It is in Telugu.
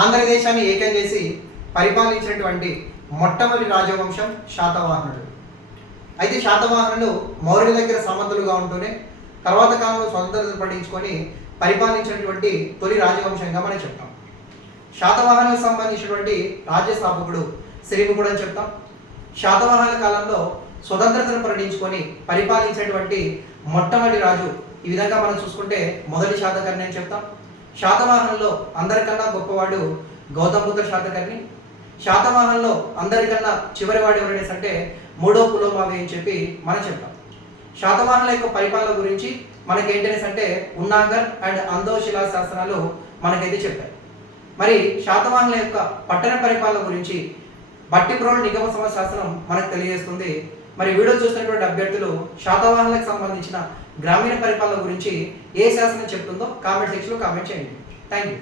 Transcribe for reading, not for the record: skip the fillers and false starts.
ఆంధ్రదేశాన్ని ఏకం చేసి పరిపాలించినటువంటి మొట్టమొదటి రాజవంశం శాతవాహనుడు. అయితే శాతవాహనులు మౌర్యుల దగ్గర సామంతులుగా ఉంటూనే తర్వాత కాలంలో స్వతంత్రత పడించుకొని పరిపాలించినటువంటి తొలి రాజవంశంగా మనం చెప్తాం. శాతవాహనులకు సంబంధించినటువంటి రాజ్య స్థాపకుడు శ్రీముఖుడు అని చెప్తాం. శాతవాహనుల కాలంలో స్వతంత్రతను ప్రకటించుకొని పరిపాలించినటువంటి మొట్టమొదటి రాజు ఈ విధంగా మనం చూసుకుంటే మొదటి శాతకర్ణి అని చెప్తాం. శాతవాహనంలో అందరికన్నా గొప్పవాడు గౌతమపుత్ర శాతకర్ణి. శాతవాహనంలో అందరికన్నా చివరివాడు ఎవరనేసి అంటే మూడో పులోమావి అని చెప్పి మనం చెప్తాం. శాతవాహనుల యొక్క పరిపాలన గురించి మనకేంటనేసి అంటే ఉన్నాగర్ అండ్ అందో శిలా శాసనాలు మనకైతే చెప్పారు. మరి శాతవాహనుల యొక్క పట్టణ పరిపాలన గురించి భట్టిప్రోలు నిగమ సమ శాసనం మనకు తెలియజేస్తుంది. మరి వీడియో చూస్తున్నటువంటి అభ్యర్థులు శాతవాహనులకు సంబంధించిన గ్రామీణ పరిపాలన గురించి ఏ శాసనం చెప్తుందో కామెంట్ సెక్షన్లో కామెంట్ చేయండి. Thank you.